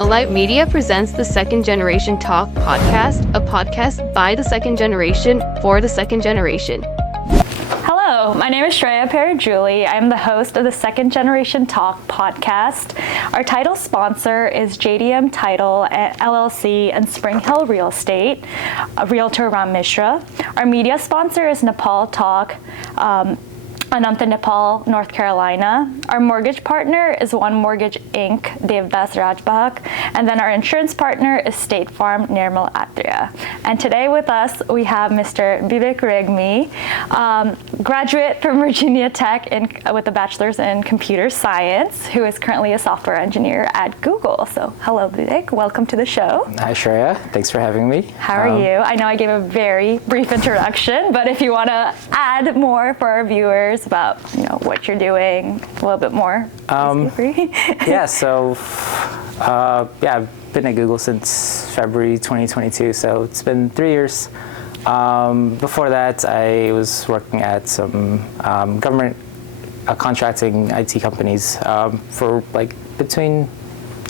Alight Media presents the Second Generation Talk podcast, a podcast by the second generation for the second generation. Hello, my name is Shreya Parajuli. I'm the host of the Second Generation Talk podcast. Our title sponsor is JDM Title LLC and Spring Hill Real Estate, a realtor Ram Mishra. Our media sponsor is Nepal Talk, Ananta, Nepal, North Carolina. Our mortgage partner is One Mortgage Inc., Devdas Rajbahak. And then our insurance partner is State Farm, Nirmal Atria. And today with us, we have Mr. Bibek Regmi, graduate from Virginia Tech with a bachelor's in computer science, who is currently a software engineer at Google. So hello, Bibek. Welcome to the show. Hi, Shreya. Thanks for having me. How are you? I know I gave a very brief introduction, but if you want to add more for our viewers, about what you're doing a little bit more. I've been at Google since February 2022, so it's been 3 years. Before that, I was working at some government contracting IT companies for between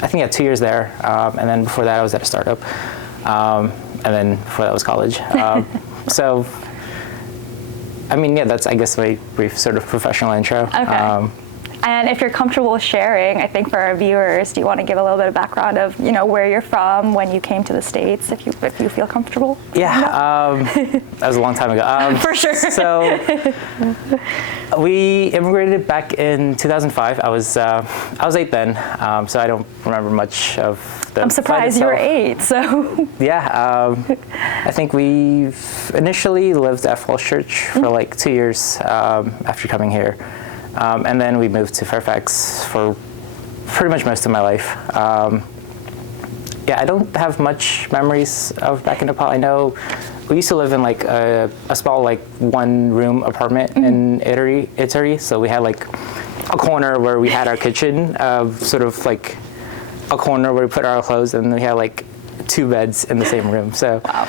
2 years there, and then before that I was at a startup, and then before that was college. That's, I guess, my brief sort of professional intro. Okay. And if you're comfortable sharing, I think for our viewers, do you want to give a little bit of background of, where you're from, when you came to the States, if you feel comfortable? Yeah, that was a long time ago. For sure. So we immigrated back in 2005. I was 8 then, so I don't remember much of the I'm surprised you were 8, so. Yeah, I think we initially lived at Falls Church for 2 years after coming here. And then we moved to Fairfax for pretty much most of my life. I don't have much memories of back in Nepal. I know we used to live in a small one-room apartment in Italy. So we had a corner where we had our kitchen, sort of a corner where we put our clothes, and we had 2 beds in the same room. So wow.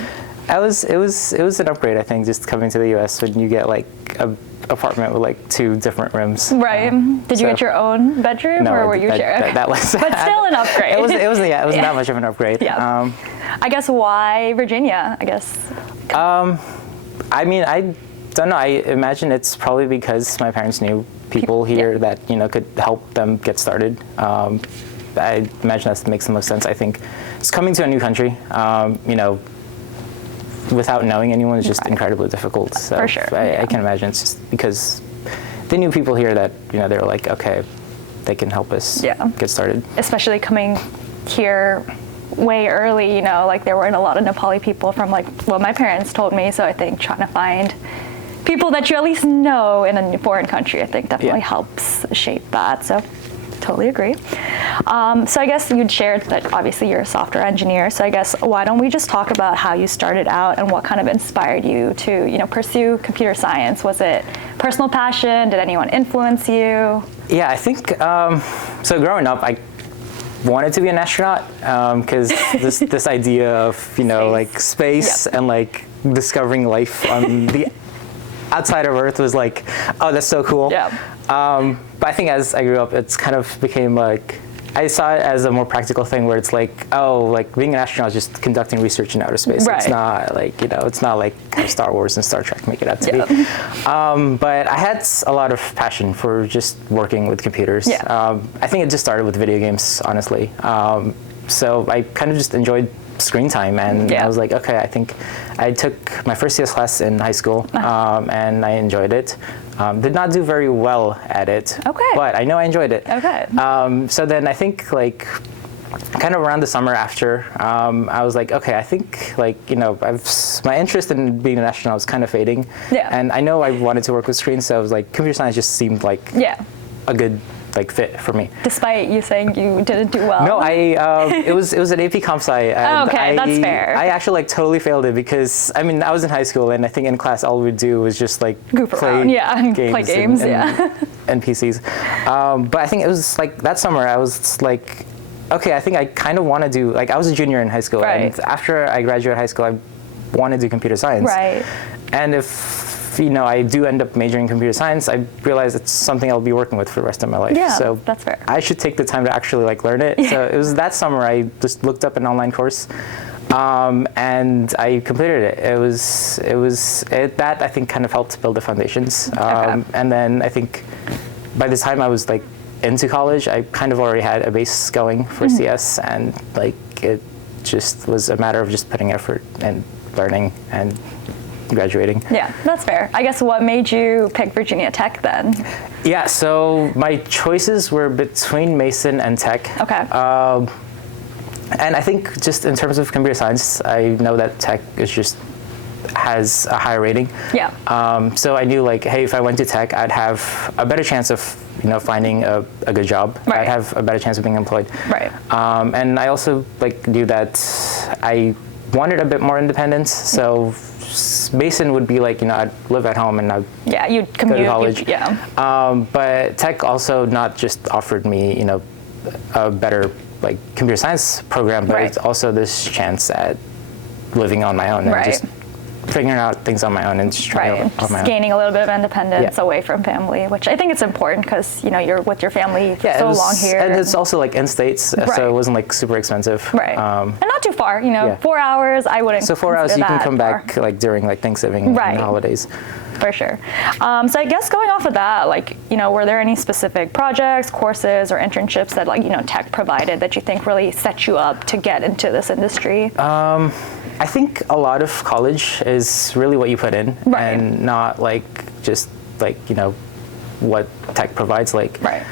It was an upgrade, I think, just coming to the U.S. when you get a apartment with 2 different rooms. Right. Did you get your own bedroom, or were you sharing? That was. But still an upgrade. It wasn't that much of an upgrade. Yeah. I guess why Virginia? I guess. I don't know. I imagine it's probably because my parents knew people here that could help them get started. I imagine that makes the most sense. I think it's coming to a new country. Without knowing anyone is just incredibly difficult. So for sure. I can imagine it's just because they knew people here that they were okay, they can help us get started. Especially coming here way early, there weren't a lot of Nepali people from what my parents told me. So I think trying to find people that you at least know in a foreign country, I think definitely helps shape that. So totally agree. So I guess you'd shared that obviously you're a software engineer. So I guess why don't we just talk about how you started out and what kind of inspired you to, pursue computer science? Was it personal passion? Did anyone influence you? Yeah, I think, so growing up, I wanted to be an astronaut because this idea of, space and discovering life on the outside of Earth was oh, that's so cool. Yeah. But I think as I grew up, it's kind of became I saw it as a more practical thing where it's being an astronaut is just conducting research in outer space. Right. It's not it's not like Star Wars and Star Trek make it out to be. But I had a lot of passion for just working with computers. Yeah. I think it just started with video games, honestly. So I kind of just enjoyed screen time, and I was okay, I think I took my first CS class in high school, and I enjoyed it. Did not do very well at it, but I know I enjoyed it. Okay. So then I think kind of around the summer after, I was okay, I think my interest in being an astronaut was kind of fading, and I know I wanted to work with screens, so I was computer science just seemed a good fit for me. Despite you saying you didn't do well. No, it was an AP Comp Sci. And that's fair. I actually totally failed it because I was in high school, and I think in class all we'd do was just goof around, and play games, and PCs. But I think it was that summer I was okay, I think I kind of want to do I was a junior in high school, and after I graduated high school, I wanted to do computer science. Right. And if if I do end up majoring in computer science, I realize it's something I'll be working with for the rest of my life. Yeah, so that's fair. I should take the time to actually learn it. So it was that summer I just looked up an online course, and I completed it. That I think kind of helped build the foundations. And then I think by the time I was into college, I kind of already had a base going for CS, and it just was a matter of just putting effort and learning and graduating. Yeah, that's fair. I guess what made you pick Virginia Tech then? Yeah, so my choices were between Mason and Tech. Okay. And I think just in terms of computer science, I know that Tech has a higher rating. Yeah. So I knew hey, if I went to Tech, I'd have a better chance of finding a good job. Right. I'd have a better chance of being employed. Right. And I also knew that I wanted a bit more independence. So Mason would be I'd live at home and I'd you'd commute. go to college. Yeah. But Tech also not just offered me a better computer science program, but it's also this chance at living on my own and just figuring out things on my own and just trying it on my own. Just gaining a little bit of independence away from family, which I think it's important because you're with your family for so long here. And it's also in states, so it wasn't super expensive. Right. And not too far, 4 hours, I wouldn't. So 4 hours you can come back during Thanksgiving and holidays. For sure. So I guess going off of that, were there any specific projects, courses, or internships that Tech provided that you think really set you up to get into this industry? I think a lot of college is really what you put in, and not just what Tech provides. Right.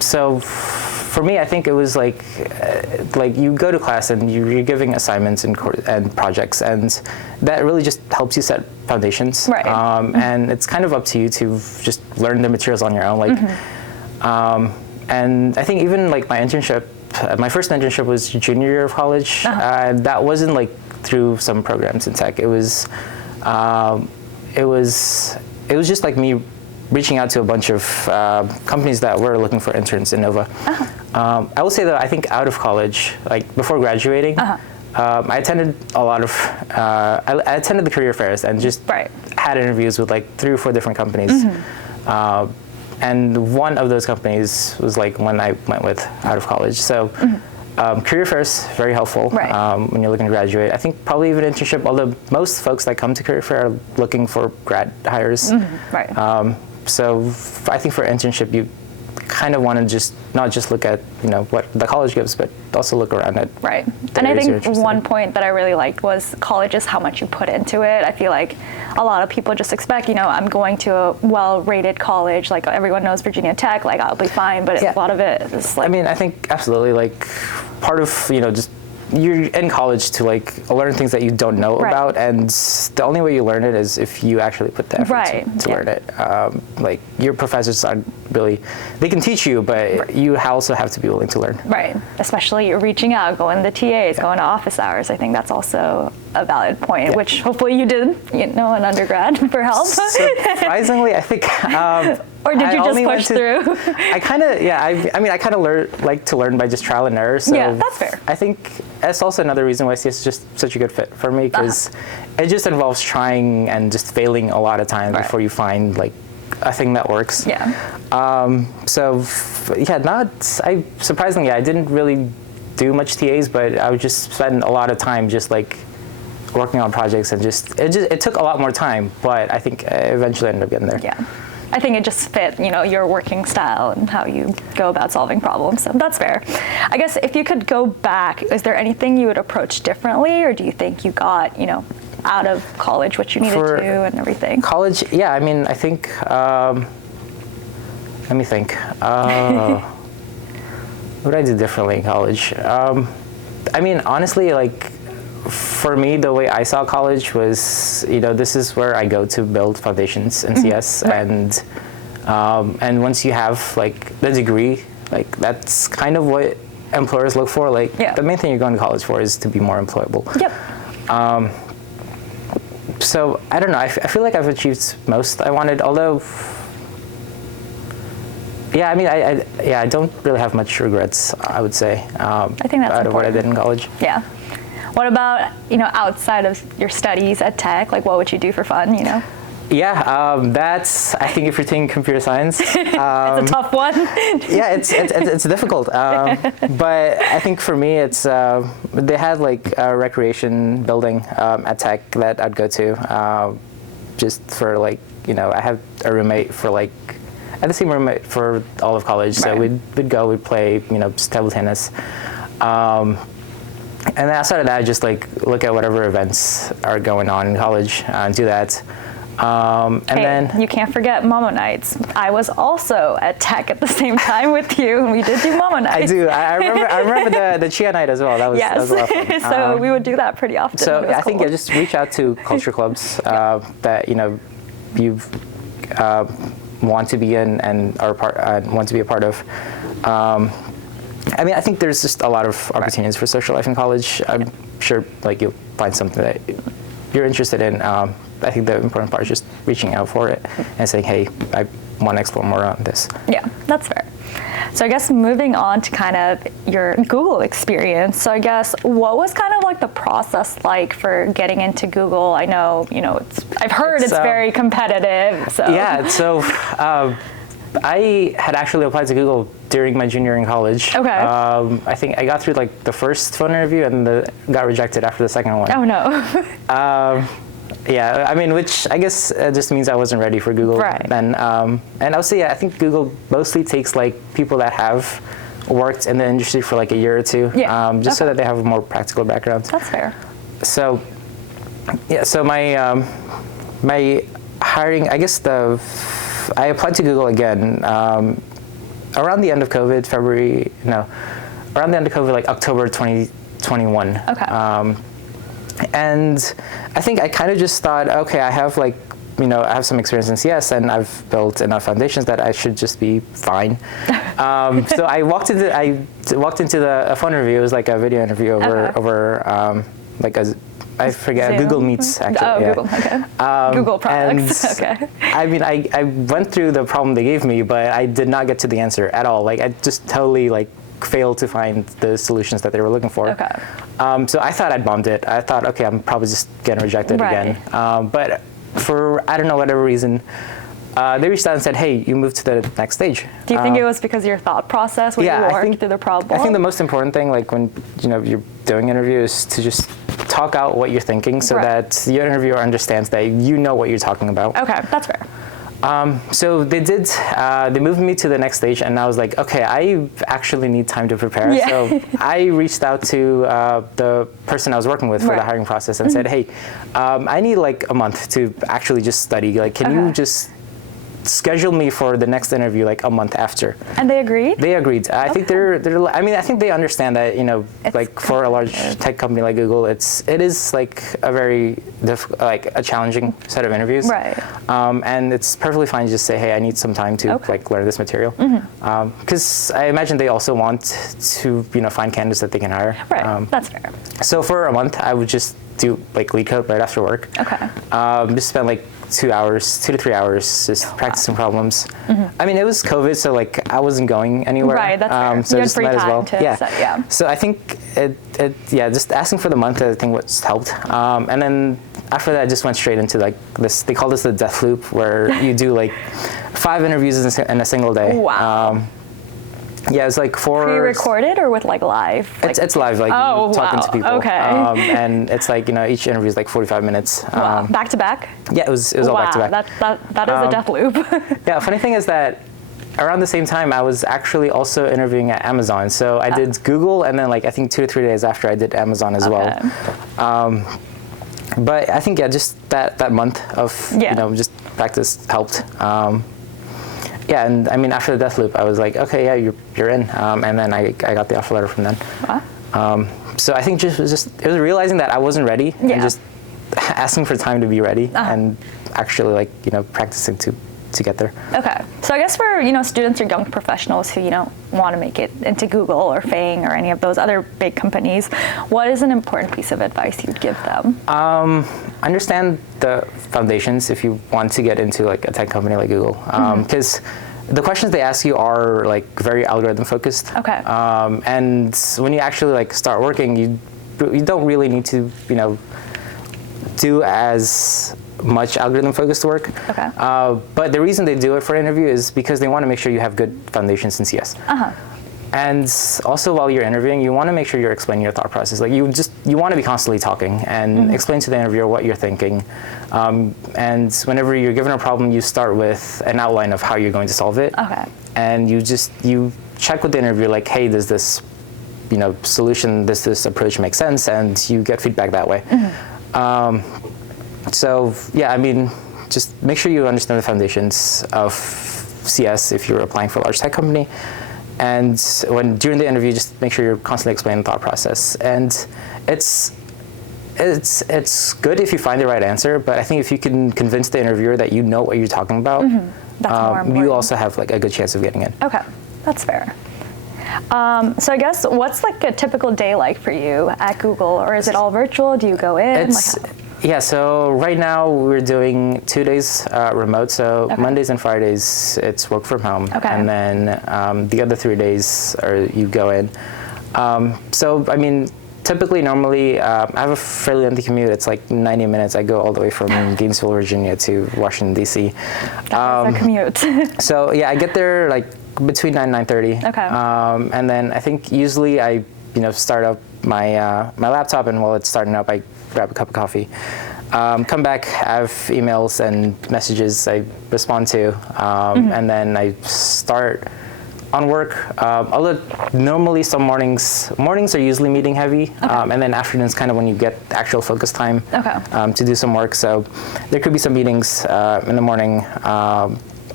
So for me, I think it was you go to class and you're giving assignments and projects, and that really just helps you set foundations. Right. And it's kind of up to you to just learn the materials on your own. And I think even my internship, my first internship was junior year of college. That wasn't through some programs in Tech. It was just me reaching out to a bunch of companies that were looking for interns in Nova. I will say though, I think out of college, before graduating, I attended a lot of, I attended the career fairs and just had interviews with 3 or 4 different companies. And one of those companies was one I went with out of college. So career fairs, very helpful when you're looking to graduate. I think probably even internship, although most folks that come to career fair are looking for grad hires. So I think for internship, you kind of want to not just look at what the college gives, but also look around at and I think one point that I really liked was college is how much you put into it. I feel like a lot of people just expect I'm going to a well-rated college, everyone knows Virginia Tech, I'll be fine, but a lot of it is I mean, I think absolutely part of just you're in college to learn things that you don't know about, and the only way you learn it is if you actually put the effort to learn it. Your professors aren't really, they can teach you, but you also have to be willing to learn. Right, especially you're reaching out, going to TAs, going to office hours. I think that's also a valid point, which hopefully you did, in undergrad for help. Surprisingly, I think. Or did you just push through? I kind of, I kind of like to learn by just trial and error. So that's fair. I think that's also another reason why CS is just such a good fit for me, because it just involves trying and just failing a lot of times before you find a thing that works. Surprisingly, I didn't really do much TAs, but I would just spend a lot of time just working on projects, and it took a lot more time, but I think I eventually ended up getting there. Yeah. I think it just fit, your working style and how you go about solving problems. So that's fair. I guess if you could go back, is there anything you would approach differently, or do you think you got, out of college what you needed to and everything? College, I think, let me think. What would I do differently in college? Honestly, for me, the way I saw college was, this is where I go to build foundations in CS, and once you have the degree, that's kind of what employers look for. The main thing you're going to college for is to be more employable. So I don't know. I feel like I've achieved most I wanted, although. I don't really have much regrets, I would say. I think that's out of what I did in college. Yeah. What about, outside of your studies at Tech? What would you do for fun, Yeah, that's, I think if you're taking computer science, It's a tough one. yeah, it's difficult. But I think for me, it's they had like a recreation building at Tech that I'd go to, just for like, I had a roommate for like, I had the same roommate for all of college, so Right. we'd play, just table tennis. And then outside of that, just like look at whatever events are going on in college and do that. And Hey, then you can't forget Momo Nights. I was also at Tech at the same time with you, and we did do Momo I Nights. do. I remember the Chia night as well. That was Yes. a lot of fun. So we would do that pretty often. So It was I think cool. just reach out to culture clubs that you want to be in and are want to be a part of. I think there's just a lot of opportunities for social life in college. I'm sure like you'll find something that you're interested in. I think the important part is just reaching out for it and saying, hey, I want to explore more on this. Yeah, that's fair. So I guess moving on to kind of your Google experience. So I guess what was kind of like the process like for getting into Google? I know, I've heard it's very competitive. So Yeah, so I had actually applied to Google during my junior year in college. Okay. I think I got through like the first phone interview and got rejected after the second one. Oh no. Yeah, which I guess just means I wasn't ready for Google Right. then. And also, yeah, I think Google mostly takes like people that have worked in the industry for like a year or two, Yeah. just so Okay. that they have a more practical background. That's fair. So, yeah, so my my hiring, I guess I applied to Google again around the end of COVID, around the end of COVID, like October 2021. Okay. And I think I kind of just thought, okay, I have like, I have some experience in CS and I've built enough foundations that I should just be fine. So I walked into a phone interview. It was like a video interview over I forget, Zoom? Google Meets actually. Oh, yeah. Google. Okay. Google products. And, Okay. I went through the problem they gave me, but I did not get to the answer at all. Like I just totally like failed to find the solutions that they were looking for. Okay. So I thought I'd bombed it. I thought, okay, I'm probably just getting rejected Right. again. But for, I don't know, whatever reason, they reached out and said, hey, you moved to the next stage. Do you think it was because of your thought process when you worked through the problem? I think the most important thing, like when you're doing interviews, is to just talk out what you're thinking so Right. that your interviewer understands that you know what you're talking about. Okay, that's fair. So they moved me to the next stage, and I was like, okay, I actually need time to prepare. Yeah. So I reached out to the person I was working with for the Right. hiring process and said, hey, I need like a month to actually just study. Like, can you just schedule me for the next interview like a month after? And they agreed? They agreed. I think I think they understand that, like for a large tech company like Google, it is like a very a challenging set of interviews. Right. And it's perfectly fine to just say, hey, I need some time to like learn this material. Because I imagine they also want to, find candidates that they can hire. Right, that's fair. So for a month, I would just do like lead code right after work. Okay. Just spend like 2 to 3 hours just practicing problems. It was COVID, so like I wasn't going anywhere. Right, that's fair. So You had just free might as time well. to Yeah. set- yeah. So I think just asking for the month, I think what's helped. And then after that, I just went straight into like this. They call this the death loop, where you do like 5 interviews in a single day. Wow. Yeah, it's like 4. Pre-recorded or with like live? It's live, like talking to people. Okay. And it's like each interview is like 45 minutes. Wow. Back to back? Yeah, it was all back to back. That is a death loop. Yeah, funny thing is that around the same time, I was actually also interviewing at Amazon. So I did Google, and then like I think 2 to 3 days after, I did Amazon as well. But I think just that month of just practice helped. Yeah, and after the death loop, I was like, okay, yeah, you're in. And then I got the offer letter from then. Wow. So I think it was realizing that I wasn't ready, and just asking for time to be ready, and actually like practicing to get there. Okay. So I guess for students or young professionals who want to make it into Google or FANG or any of those other big companies, what is an important piece of advice you'd give them? Understand the foundations if you want to get into like a tech company like Google, because the questions they ask you are like very algorithm focused. Okay. And when you actually like start working, you don't really need to do as much algorithm-focused work. Okay. But the reason they do it for an interview is because they want to make sure you have good foundations in CS. And also while you're interviewing, you want to make sure you're explaining your thought process. Like you want to be constantly talking and explain to the interviewer what you're thinking. And whenever you're given a problem, you start with an outline of how you're going to solve it. Okay. And you check with the interviewer, like, hey, does this, solution, this approach make sense? And you get feedback that way. So yeah, I mean, just make sure you understand the foundations of CS if you're applying for a large tech company. And during the interview, just make sure you're constantly explaining the thought process. And it's good if you find the right answer, but I think if you can convince the interviewer that you know what you're talking about, That's more important. you also have like a good chance of getting in. Okay, that's fair. So I guess what's like a typical day like for you at Google, or is it all virtual? Do you go in? Yeah, so right now we're doing 2 days remote. So Okay. Mondays and Fridays, it's work from home. Okay. And then the other 3 days you go in. So, I mean, typically, normally, I have a fairly lengthy commute. It's like 90 minutes. I go all the way from Gainesville, Virginia to Washington, D.C. That's a commute. So, yeah, I get there like between 9 and 9:30. Okay. And then I think usually I, start up my laptop, and while it's starting up, I grab a cup of coffee. Come back, have emails and messages I respond to, and then I start on work. Although normally some mornings are usually meeting heavy, and then afternoons kind of when you get actual focus time to do some work. So there could be some meetings in the morning.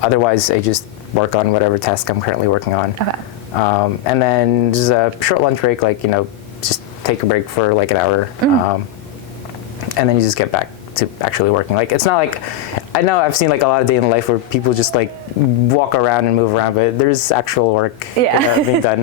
Otherwise, I just work on whatever task I'm currently working on. And then just a short lunch break, like, just take a break for like an hour. And then you just get back to actually working. Like, it's not like, I know I've seen like a lot of day in the life where people just like walk around and move around, but there's actual work being done.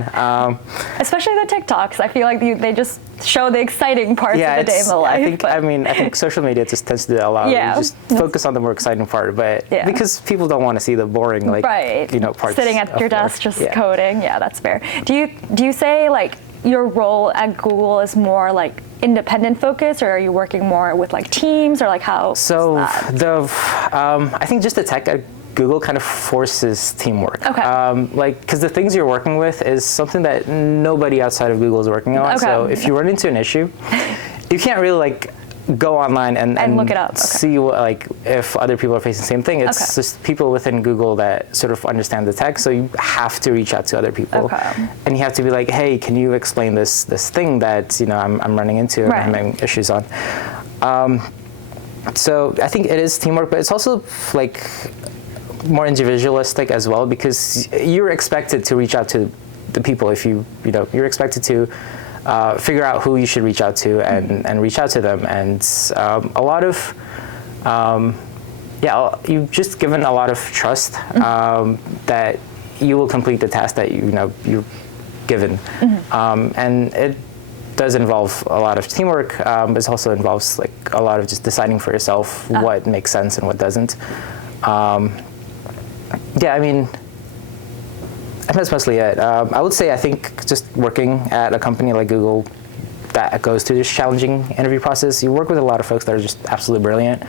Especially the TikToks. I feel like they just show the exciting parts of the day in the life. I think social media just tends to allow you to just focus on the more exciting part, but because people don't want to see the boring, like, parts. Sitting at your desk just coding. Yeah, that's fair. Do you say like your role at Google is more like independent focus, or are you working more with like teams, or like how? So I think just the tech at Google kind of forces teamwork. Because the things you're working with is something that nobody outside of Google is working on. So if you run into an issue, you can't really like go online and look it up. See what, like, if other people are facing the same thing. It's just people within Google that sort of understand the tech, so you have to reach out to other people. And you have to be like, hey, can you explain this thing that I'm running into and I'm having issues on. So I think it is teamwork, but it's also like more individualistic as well, because you're expected to reach out to the people. If you're expected to figure out who you should reach out to and reach out to them. And a lot of, you've just given a lot of trust that you will complete the task that you're given. And it does involve a lot of teamwork, but it also involves like a lot of just deciding for yourself what makes sense and what doesn't. I mean, that's mostly it. I would say I think just working at a company like Google that goes through this challenging interview process, you work with a lot of folks that are just absolutely brilliant.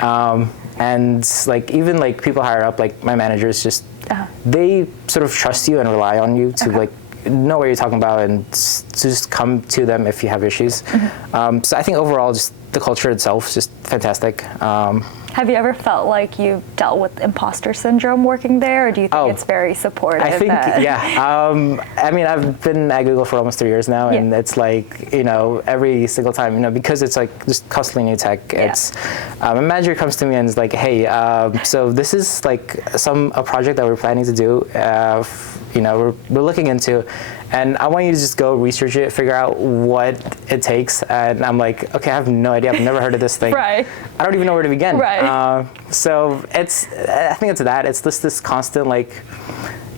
And like even like people higher up, like my managers, just they sort of trust you and rely on you to like know what you're talking about and to just come to them if you have issues. So I think overall, just the culture itself is just fantastic. Have you ever felt like you dealt with imposter syndrome working there, or do you think it's very supportive? I think, I mean, I've been at Google for almost 3 years now, and it's like, every single time, because it's like just constantly new tech, it's, a manager comes to me and is like, hey, so this is like a project that we're planning to do, we're looking into, and I want you to just go research it, figure out what it takes. And I'm like, okay, I have no idea. I've never heard of this thing. I don't even know where to begin. So I think it's that. It's just this constant, like,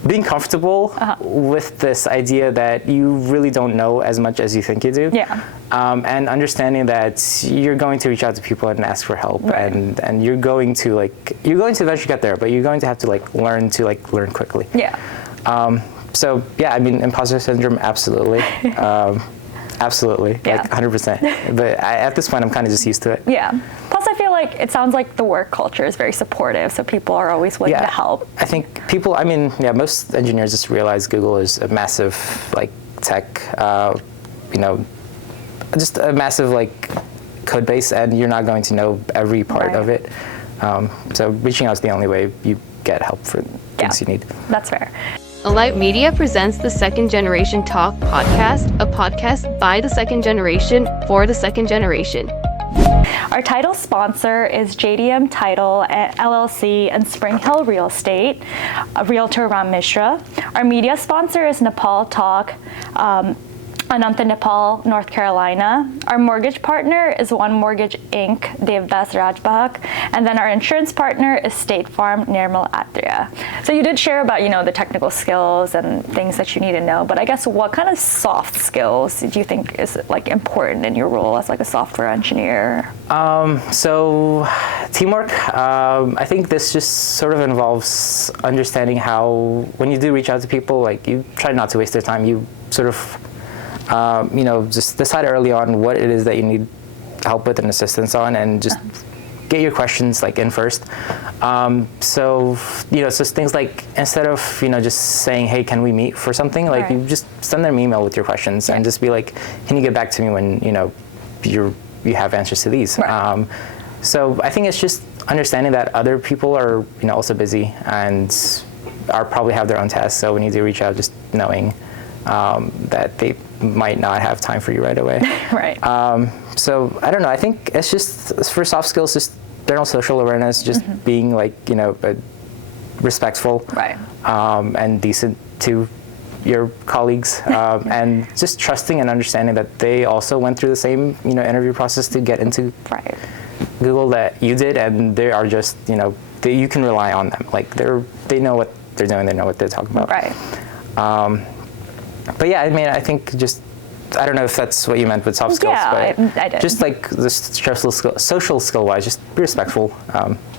being comfortable with this idea that you really don't know as much as you think you do. And understanding that you're going to reach out to people and ask for help, and you're going to eventually get there, but you're going to have to learn quickly. So I mean, imposter syndrome, absolutely. Absolutely, like 100%. But at this point, I'm kind of just used to it. Plus, I feel like it sounds like the work culture is very supportive, so people are always willing to help. I think people, most engineers just realize Google is a massive like tech, just a massive like code base, and you're not going to know every part of it. So reaching out is the only way you get help for things you need. That's fair. Alight Media presents the Second Generation Talk podcast, a podcast by the second generation for the second generation. Our title sponsor is JDM Title LLC and Spring Hill Real Estate, a realtor Ram Mishra. Our media sponsor is Nepal Talk, Anantha, Nepal, North Carolina. Our mortgage partner is One Mortgage Inc., Devdas Rajbahak. And then our insurance partner is State Farm, Nirmal Atria. So you did share about, the technical skills and things that you need to know, but I guess what kind of soft skills do you think is like important in your role as like a software engineer? So teamwork, I think this just sort of involves understanding how, when you do reach out to people, like you try not to waste their time. You sort of just decide early on what it is that you need help with and assistance on, and just get your questions like in first. So things like, instead of, just saying, hey, can we meet for something? Like you just send them an email with your questions and just be like, can you get back to me when, you have answers to these? So I think it's just understanding that other people are, also busy and are probably have their own tasks. So when you do reach out, just knowing that they might not have time for you right away. So I don't know. I think it's just, for soft skills, just general social awareness, just being like, respectful and decent to your colleagues, and just trusting and understanding that they also went through the same, interview process to get into Google that you did, and they are just, you can rely on them. Like they know what they're doing, they know what they're talking about. But yeah, I think just, I don't know if that's what you meant with soft skills, but I did. Just like the social skill wise, just be respectful.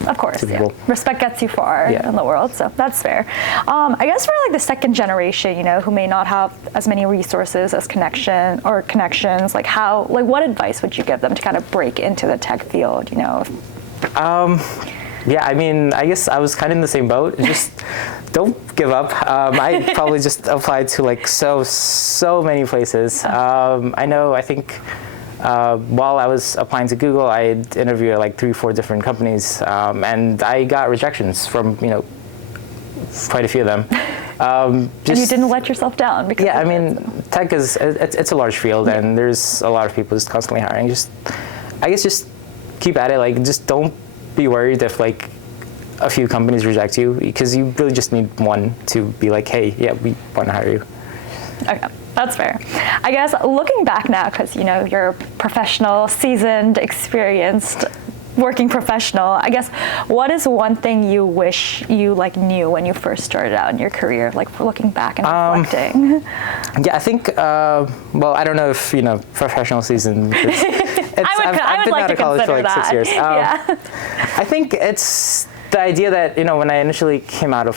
Of course, to people. Respect gets you far in the world, so that's fair. I guess for like the second generation, who may not have as many resources as connections, like what advice would you give them to kind of break into the tech field? Yeah, I guess I was kind of in the same boat. Just don't give up. I probably just applied to like so many places. I think while I was applying to Google, I had interviewed at like 3-4 different companies, and I got rejections from quite a few of them. And you didn't let yourself down because tech is it's a large field, and there's a lot of people just constantly hiring. Just keep at it. Like just don't be worried if like a few companies reject you, because you really just need one to be like, hey, yeah, we want to hire you. Okay, that's fair. I guess looking back now, because you're a professional, seasoned, experienced working professional, I guess what is one thing you wish you like knew when you first started out in your career, like looking back and reflecting? Yeah, I think well, I don't know if professional season. I've been out of college for like 6 years. I think it's the idea that when I initially came out of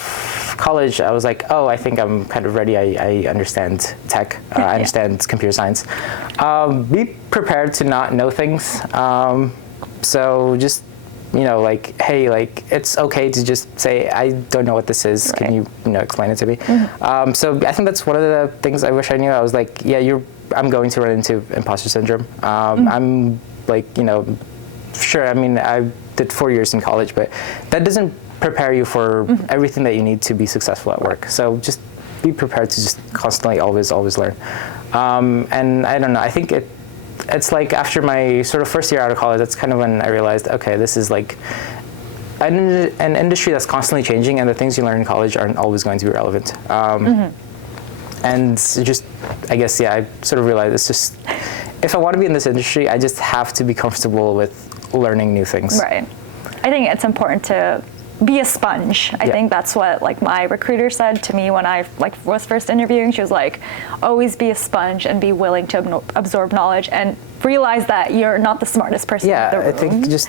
college, I was like, oh, I think I'm kind of ready. I understand tech. I understand computer science. Be prepared to not know things. So just like, hey, like it's okay to just say, I don't know what this is. Can you explain it to me? So I think that's one of the things I wish I knew. I was like, yeah, I'm going to run into imposter syndrome. I'm like, sure, I did 4 years in college, but that doesn't prepare you for everything that you need to be successful at work. So just be prepared to just constantly always learn. And I don't know, I think it's like after my sort of first year out of college, that's kind of when I realized, okay, this is like an industry that's constantly changing, and the things you learn in college aren't always going to be relevant. And just, I guess, I sort of realized it's just, if I want to be in this industry, I just have to be comfortable with learning new things. Right. I think it's important to be a sponge. I think that's what like my recruiter said to me when I was first interviewing. She was like, always be a sponge and be willing to absorb knowledge and realize that you're not the smartest person in the room. I think just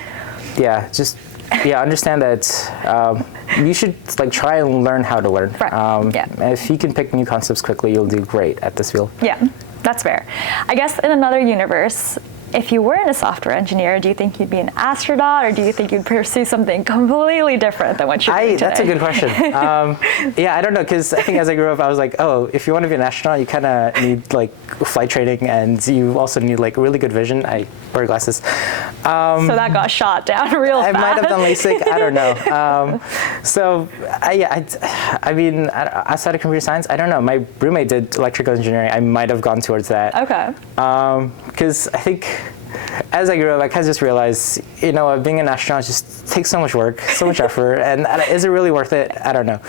understand that you should like try and learn how to learn. If you can pick new concepts quickly, you'll do great at this field. Yeah, that's fair. I guess in another universe, if you weren't a software engineer, do you think you'd be an astronaut, or do you think you'd pursue something completely different than what you're doing today? That's a good question. Yeah, I don't know, because I think as I grew up, I was like, oh, if you want to be an astronaut, you kind of need like flight training, and you also need like really good vision. I wear glasses. So that got shot down real fast. I might have done LASIK. I don't know. So I mean, outside of computer science, I don't know. My roommate did electrical engineering. I might have gone towards that. Okay. Because I think as I grew up, I kind of just realized, being an astronaut just takes so much work, so much effort, and is it really worth it? I don't know.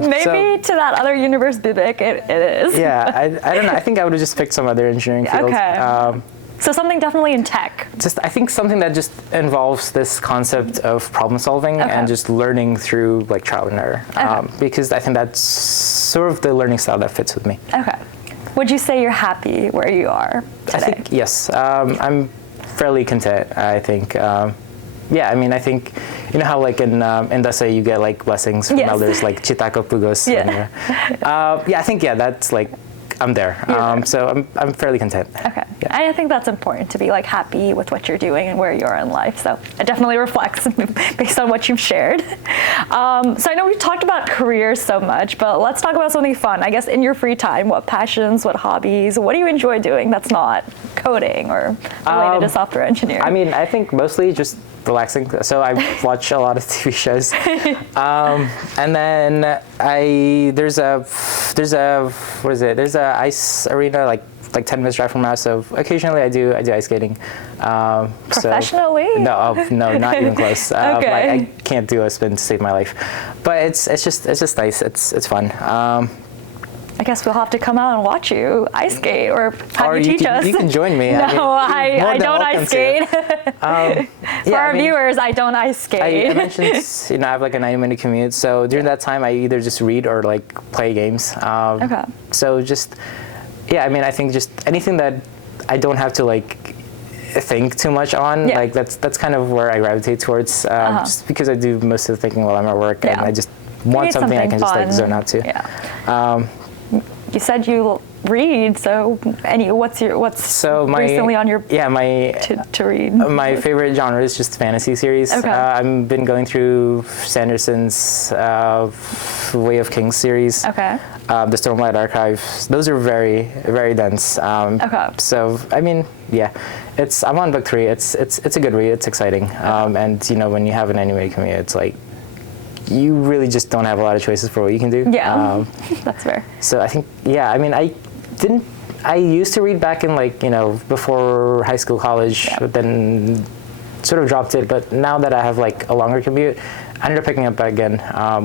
Maybe to that other universe, Bibek, it is. Yeah, I don't know. I think I would have just picked some other engineering field. Okay. So something definitely in tech. I think something that just involves this concept of problem solving and just learning through like trial and error. Because I think that's sort of the learning style that fits with me. Okay. Would you say you're happy where you are today? I think yes. I'm fairly content, I think. Yeah, I mean, I think, how like in Dasa you get like blessings from elders, like Chitako Pugos. Yeah. I think, that's like, I'm there. So I'm fairly content. Okay. Yeah. And I think that's important to be like happy with what you're doing and where you are in life. So it definitely reflects based on what you've shared. So I know we've talked about careers so much, but let's talk about something fun. I guess in your free time, what passions, what hobbies, what do you enjoy doing that's not coding or related to software engineering? I mean, I think mostly just relaxing. So I watch a lot of TV shows. And then there's a ice arena like 10 minutes drive from my house. So occasionally I do ice skating. Professionally? No, not even close. Okay. I can't do a spin to save my life. But it's just nice. It's fun. I guess we'll have to come out and watch you ice skate, or have you teach us. You can join me. No, I don't ice skate. For our viewers, I don't ice skate. I mentioned, I have like a 90-minute commute. So during that time, I either just read or like play games. Okay. So I mean, I think just anything that I don't have to like think too much on, like that's kind of where I gravitate towards, just because I do most of the thinking while I'm at work, and I just want something I can just like zone out to. Yeah. You said you read, so what's recently on your to read? My favorite genre is just fantasy series. Okay. I've been going through Sanderson's Way of Kings series. Okay. The Stormlight Archive. Those are very, very dense. Okay. So I mean, I'm on book 3. It's a good read. It's exciting. And when you have an anime commute, it's like you really just don't have a lot of choices for what you can do. Yeah, that's fair. So I think, I mean, I used to read back in like, before high school, college, but then sort of dropped it. But now that I have like a longer commute, I ended up picking up again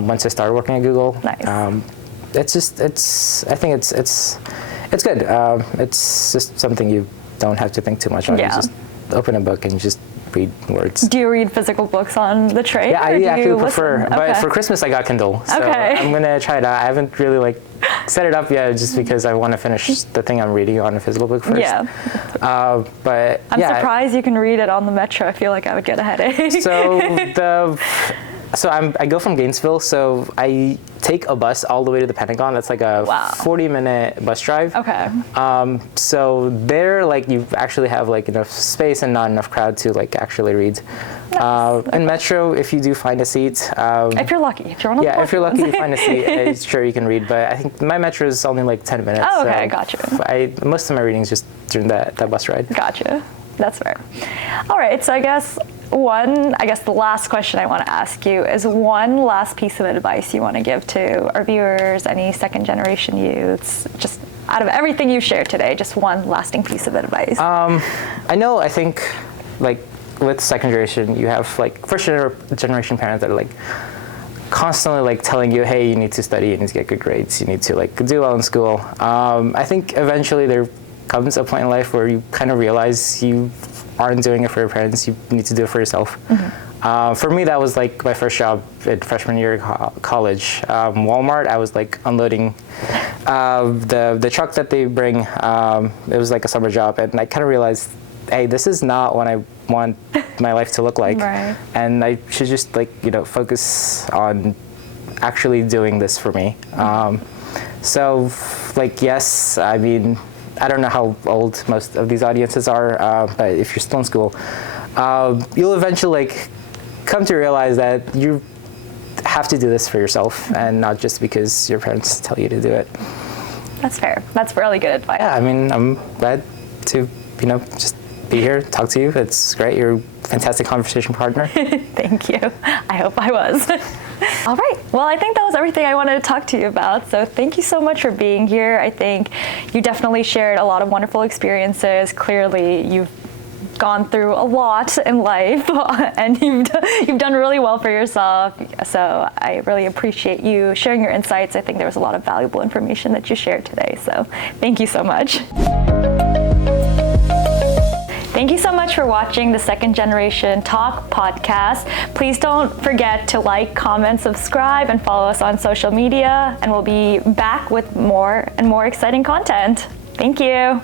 once I started working at Google. Nice. I think it's good. It's just something you don't have to think too much on. You just open a book and just read words. Do you read physical books on the train? Yeah, I actually prefer. Okay. But for Christmas, I got Kindle. So I'm going to try it out. I haven't really like set it up yet just because I want to finish the thing I'm reading on a physical book first. Yeah. But I'm surprised you can read it on the metro. I feel like I would get a headache. So I go from Gainesville, so I take a bus all the way to the Pentagon. That's like a 40-minute bus drive. Okay. So there, like, you actually have like enough space and not enough crowd to like actually read. Nice. And Metro, if you do find a seat. If you're lucky, if you're on the if you're lucky to find a seat, it's sure you can read. But I think my Metro is only like 10 minutes. Oh, okay, so gotcha. Most of my reading is just during that bus ride. Gotcha. That's fair. All right, so I guess the last question I want to ask you is one last piece of advice you want to give to our viewers, any second generation youths, just out of everything you shared today, just one lasting piece of advice. I think like with second generation, you have like first generation parents that are like constantly like telling you, hey, you need to study, you need to get good grades, you need to like do well in school. I think eventually there comes a point in life where you kind of realize you aren't doing it for your parents, you need to do it for yourself. Mm-hmm. For me, that was like my first job at freshman year of college. Walmart, I was like unloading the truck that they bring. It was like a summer job, and I kind of realized, hey, this is not what I want my life to look like. Right. And I should just like, focus on actually doing this for me. So like, yes, I mean, I don't know how old most of these audiences are, but if you're still in school, you'll eventually like come to realize that you have to do this for yourself and not just because your parents tell you to do it. That's fair. That's really good advice. Yeah, I mean, I'm glad to, just be here, talk to you. It's great. You're a fantastic conversation partner. Thank you. I hope I was. All right. Well, I think that was everything I wanted to talk to you about. So thank you so much for being here. I think you definitely shared a lot of wonderful experiences. Clearly, you've gone through a lot in life and you've done really well for yourself. So I really appreciate you sharing your insights. I think there was a lot of valuable information that you shared today. So thank you so much. Thank you so much for watching the Second Generation Talk podcast. Please don't forget to like, comment, subscribe, and follow us on social media. And we'll be back with more and more exciting content. Thank you.